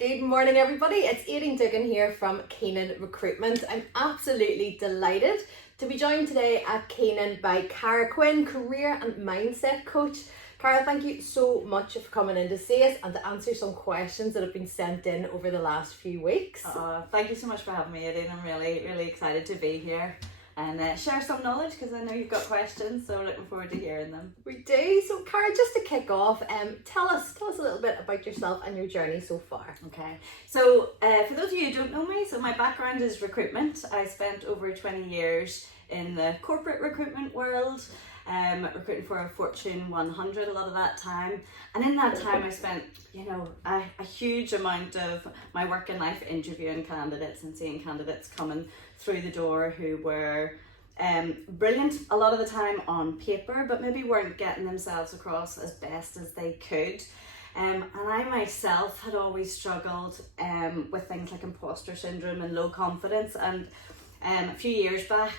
Good morning everybody, it's Aideen Duggan here from Keenan Recruitment. I'm absolutely delighted to be joined today at Keenan by Cara, Quinn, career and mindset coach. Cara, thank you so much for coming in to see us and to answer some questions that have been sent in over the last few weeks. Thank you so much for having me, Aideen. I'm really excited to be here and share some knowledge because I know you've got questions, so looking forward to hearing them. We do. So Cara, just to kick off, tell us a little bit about yourself and your journey so far. Okay, so for those of you who don't know me, so my background is recruitment. I spent over 20 years in the corporate recruitment world, recruiting for a Fortune 100 a lot of that time, and in that time I spent a huge amount of my working life interviewing candidates and seeing candidates coming through the door who were brilliant a lot of the time on paper, but maybe weren't getting themselves across as best as they could. And I myself had always struggled with things like imposter syndrome and low confidence, and a few years back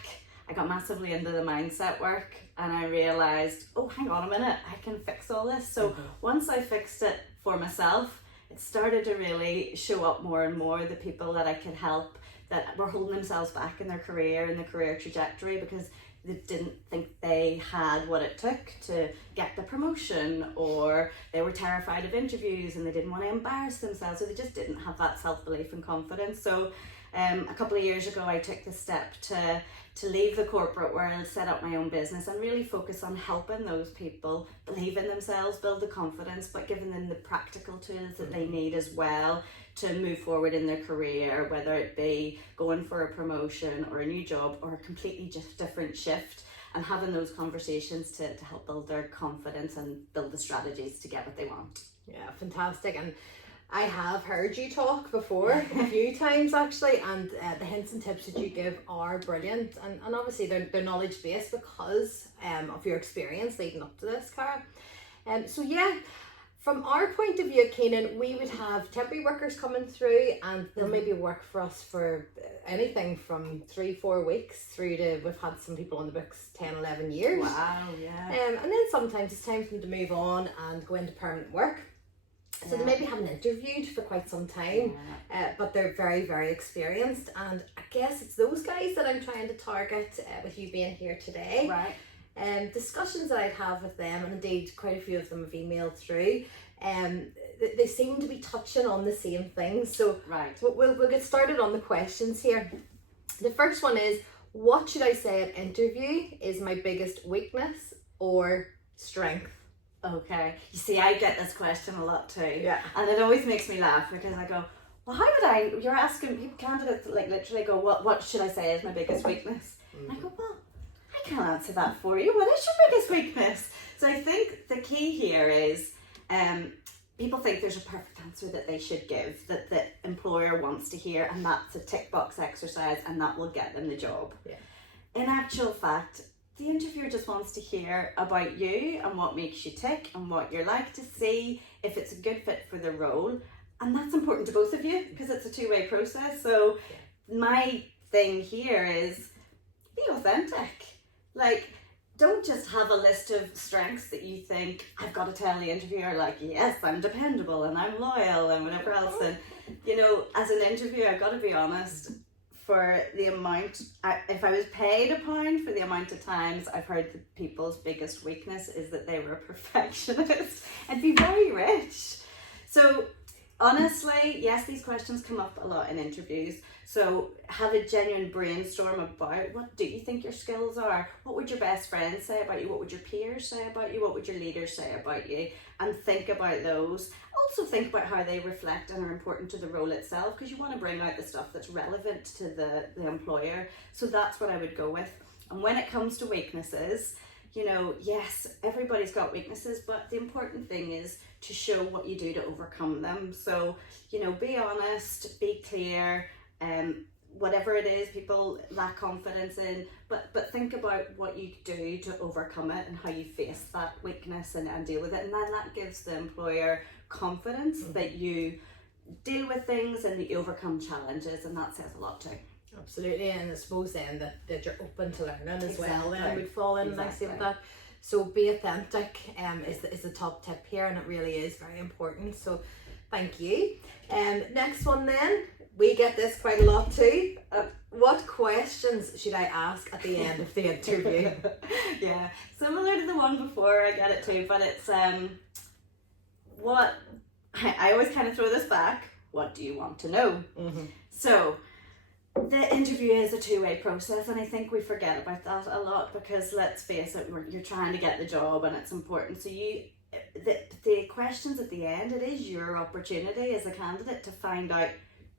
I got massively into the mindset work and I realised, oh, hang on a minute, I can fix all this. So once I fixed it for myself, it started to really show up more and more, the people that I could help that were holding themselves back in their career and the career trajectory because they didn't think they had what it took to get the promotion, or they were terrified of interviews and they didn't want to embarrass themselves, so they just didn't have that self-belief and confidence. So a couple of years ago I took the step to leave the corporate world, set up my own business and really focus on helping those people believe in themselves, build the confidence, but giving them the practical tools that they need as well to move forward in their career, whether it be going for a promotion or a new job or a completely just different shift, and having those conversations to help build their confidence and build the strategies to get what they want. Yeah, fantastic. And I have heard you talk before a few times actually, and the hints and tips that you give are brilliant, and obviously they're knowledge based because of your experience leading up to this, Cara. So yeah, from our point of view at Keenan, we would have temporary workers coming through and they'll maybe work for us for anything from 3-4 weeks through to, we've had some people on the books 10-11 years. Wow, yeah. And then sometimes it's time for them to move on and go into permanent work. So they maybe haven't interviewed for quite some time, but they're very experienced, and I guess it's those guys that I'm trying to target with you being here today. Right. Discussions that I'd have with them, and indeed quite a few of them have emailed through, they seem to be touching on the same things. So we'll get started on the questions here. The first one is, what should I say at interview is my biggest weakness or strength? Okay, you see, I get this question a lot too, and it always makes me laugh because I go, well, how would you're asking people, candidates like literally go, what should I say is my biggest weakness? And I go, well, I can't answer that for you. What is your biggest weakness? So I think the key here is people think there's a perfect answer that they should give, that the employer wants to hear, and that's a tick box exercise and that will get them the job. In actual fact, the interviewer just wants to hear about you and what makes you tick and what you're like, to see if it's a good fit for the role. And that's important to both of you because it's a two-way process. So my thing here is be authentic. Like, don't just have a list of strengths that you think, I've got to tell the interviewer, like, yes, I'm dependable and I'm loyal and whatever else. And, as an interviewer, I've got to be honest, for the amount, if I was paid £1 for the amount of times I've heard that people's biggest weakness is that they were a perfectionist, I'd be very rich. So honestly, yes, these questions come up a lot in interviews. So have a genuine brainstorm about, what do you think your skills are? What would your best friends say about you? What would your peers say about you? What would your leaders say about you? And think about those. Also think about how they reflect and are important to the role itself, because you want to bring out the stuff that's relevant to the employer. So that's what I would go with. And when it comes to weaknesses, yes, everybody's got weaknesses, but the important thing is to show what you do to overcome them. So, be honest, be clear, whatever it is people lack confidence in, but think about what you do to overcome it and how you face that weakness and deal with it. And then that gives the employer confidence that you deal with things and that you overcome challenges, and that says a lot too. Absolutely, and I suppose then that you're open to learning as well, then would fall in nicely with that. So be authentic is the top tip here, and it really is very important. So Thank you. Next one then. We get this quite a lot too. What questions should I ask at the end of the interview? Yeah, similar to the one before, I get it too, but it's what I always kind of throw this back. What do you want to know? Mm-hmm. So the interview is a two-way process, and I think we forget about that a lot because let's face it, you're trying to get the job and it's important. So the questions at the end, it is your opportunity as a candidate to find out,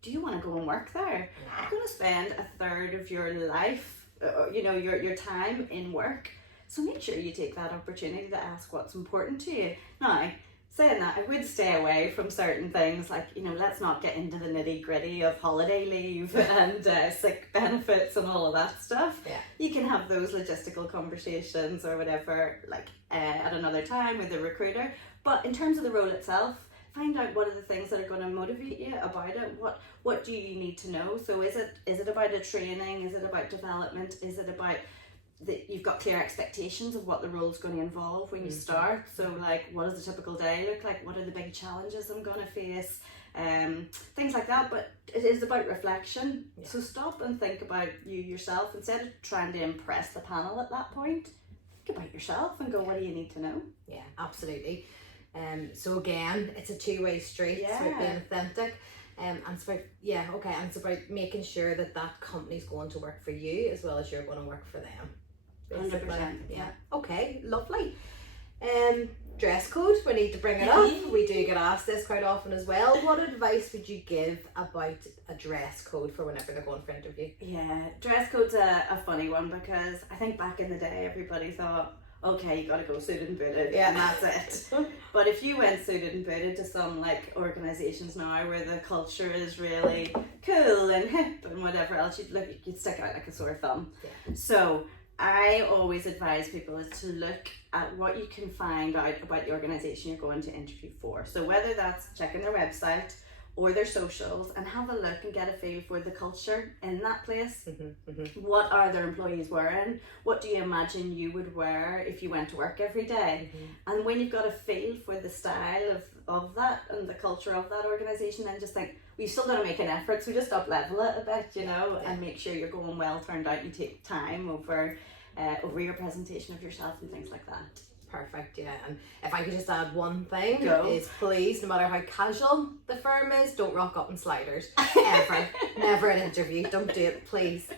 do you want to go and work there? You're going to spend a third of your life, your time in work. So make sure you take that opportunity to ask what's important to you. Now, saying that, I would stay away from certain things like, let's not get into the nitty gritty of holiday leave and sick benefits and all of that stuff. Yeah. You can have those logistical conversations or whatever, like at another time with the recruiter. But in terms of the role itself, find out what are the things that are going to motivate you about it. What do you need to know? So is it about a training? Is it about development? Is it about that you've got clear expectations of what the role's going to involve when you start? So like, what does a typical day look like? What are the big challenges I'm going to face? Things like that. But it is about reflection. Yeah. So stop and think about you yourself instead of trying to impress the panel at that point. Think about yourself and go, what do you need to know? Yeah, absolutely. So again, it's a two-way street. Yeah. It's about being authentic. And it's about, and it's about making sure that company's going to work for you as well as you're going to work for them. 100%. Yeah. Okay, lovely. Dress code, we need to bring it up. We do get asked this quite often as well. What advice would you give about a dress code for whenever they're going for interview? Yeah, dress code's a funny one because I think back in the day everybody thought, okay, you gotta go suited and booted, and that's it. But if you went suited and booted to some like organisations now where the culture is really cool and hip and whatever else, you'd stick out like a sore thumb. Yeah. So I always advise people is to look at what you can find out about the organisation you're going to interview for. So whether that's checking their website or their socials and have a look and get a feel for the culture in that place. What are their employees wearing? What do you imagine you would wear if you went to work every day? And when you've got a feel for the style of that and the culture of that organisation, then just think, we still got to make an effort, so just up level it a bit, and make sure you're going well turned out. You take time over your presentation of yourself and things like that. Perfect, yeah. And if I could just add one thing, is please, no matter how casual the firm is, don't rock up in sliders. Ever. Never an interview. Don't do it, please.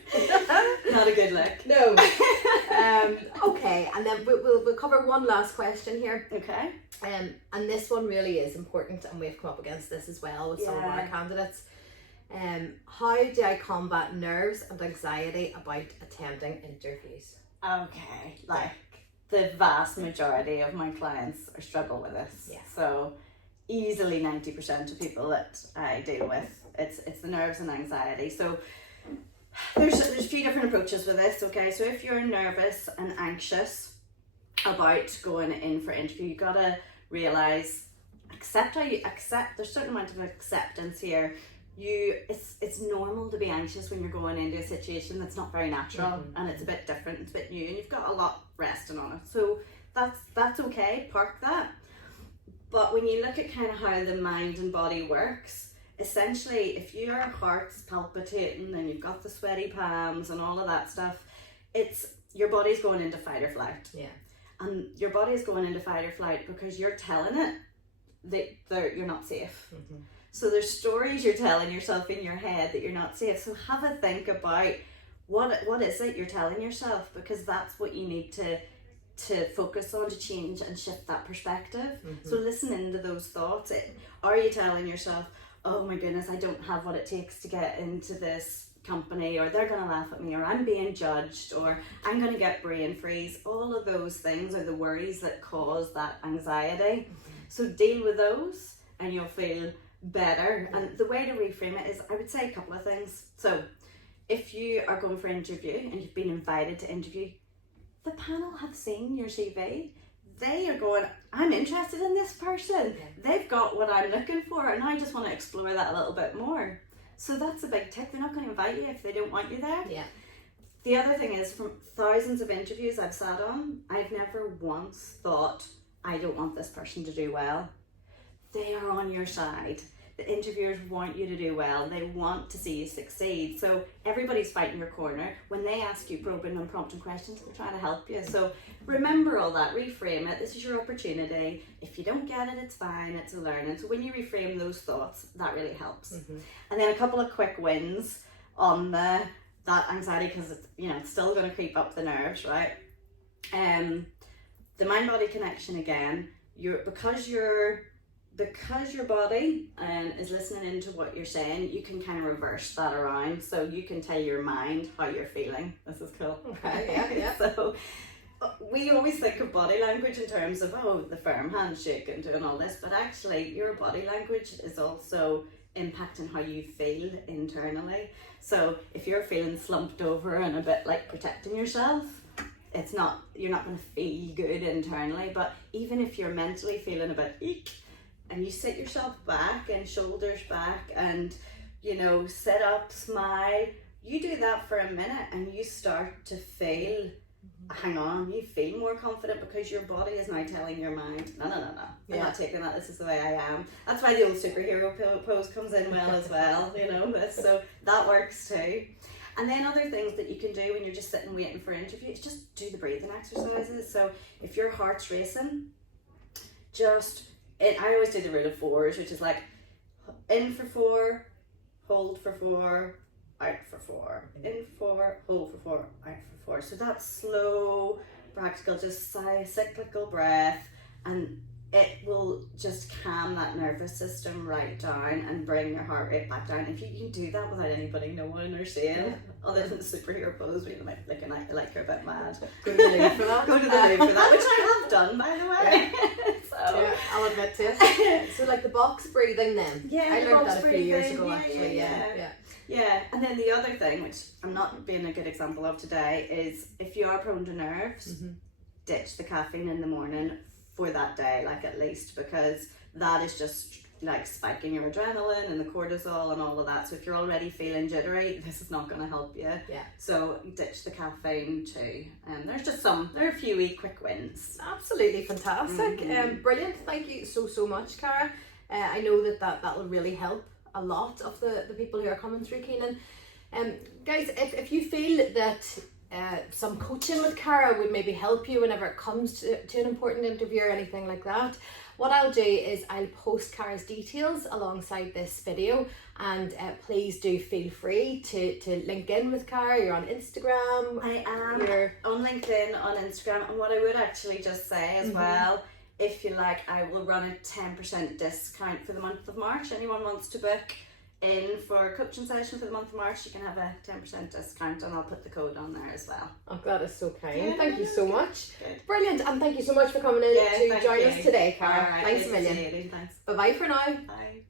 Not a good look. No. Okay, and then we'll cover one last question here. Okay. And this one really is important, and we've come up against this as well with some of our candidates. How do I combat nerves and anxiety about attending interviews? Okay, the vast majority of my clients struggle with this. Yeah. So easily 90% of people that I deal with, it's the nerves and anxiety. So there's a few different approaches with this. Okay, so if you're nervous and anxious about going in for interview, you gotta realize, accept. There's a certain amount of acceptance here. It's normal to be anxious when you're going into a situation that's not very natural, and it's a bit different, it's a bit new, and you've got a lot resting on it. So that's okay, park that. But when you look at kind of how the mind and body works, essentially if your heart's palpitating and you've got the sweaty palms and all of that stuff, it's your body's going into fight or flight. Yeah. And your body's going into fight or flight because you're telling it that you're not safe. So there's stories you're telling yourself in your head that you're not safe. So have a think about what is it you're telling yourself, because that's what you need to focus on to change and shift that perspective. So listen into those thoughts. Are you telling yourself, oh my goodness, I don't have what it takes to get into this company, or they're going to laugh at me, or I'm being judged, or I'm going to get brain freeze? All of those things are the worries that cause that anxiety. So deal with those and you'll feel better. And the way to reframe it is, I would say a couple of things. So if you are going for an interview and you've been invited to interview, the panel have seen your CV. They are going, I'm interested in this person. They've got what I'm looking for, and I just want to explore that a little bit more. So that's a big tick. They're not going to invite you if they don't want you there. Yeah. The other thing is, from thousands of interviews I've sat on, I've never once thought, I don't want this person to do well. they are on your side. The interviewers want you to do well. They want to see you succeed. So everybody's fighting your corner. When they ask you probing and prompting questions, they're trying to help you. So remember all that, reframe it. This is your opportunity. If you don't get it, it's fine. It's a learning. So when you reframe those thoughts, that really helps. And then a couple of quick wins on that anxiety, because it's still going to creep up the nerves, right? The mind-body connection again. Because your body is listening into what you're saying, you can kind of reverse that around. So you can tell your mind how you're feeling. This is cool. Okay, yeah. So we always think of body language in terms of, the firm handshake and doing all this, but actually your body language is also impacting how you feel internally. So if you're feeling slumped over and a bit like protecting yourself, you're not going to feel good internally. But even if you're mentally feeling a bit eek, and you sit yourself back and shoulders back and sit up, smile, you do that for a minute and you start to feel, hang on, you feel more confident, because your body is now telling your mind, no, I'm not taking that, this is the way I am. That's why the old superhero pose comes in well as well, so that works too. And then other things that you can do when you're just sitting waiting for an interview is just do the breathing exercises. So if your heart's racing, I always do the rule of fours, which is like in for 4, hold for 4, out for 4, in 4, hold for 4, out for 4. So that's slow, practical, just cyclical breath, and it will just calm that nervous system right down and bring your heart rate back down. If you can do that without ananybody knowing or seeing, other than the superhero pose, where you might like you're a bit mad. Go to the loo for that. Go to the loo for that, which I have done, by the way. Yeah, I'll admit to it. So like the box breathing then. Yeah, I learned that a few years ago actually. Yeah. And then the other thing, which I'm not being a good example of today, is if you are prone to nerves, ditch the caffeine in the morning for that day, like at least, because that is just like spiking your adrenaline and the cortisol and all of that. So if you're already feeling jittery, this is not going to help you. Yeah. So ditch the caffeine too. And there are a few wee quick wins. Absolutely fantastic. Brilliant. Thank you so much, Cara. I know that will really help a lot of the people who are coming through, Keenan. Guys, if you feel that some coaching with Cara would maybe help you whenever it comes to an important interview or anything like that, what I'll do is I'll post Cara's details alongside this video, and please do feel free to link in with Cara. You're on Instagram. I am. You're on LinkedIn, on Instagram, and what I would actually just say as well, if you like, I will run a 10% discount for the month of March. Anyone wants to book in for a coaching session for the month of March, you can have a 10% discount, and I'll put the code on there as well. Oh, that is so kind. Thank you so much. Good. Brilliant, and thank you so much for coming in to join us today, Cara. Right, thanks a million. Thanks. Bye-bye for now. Bye.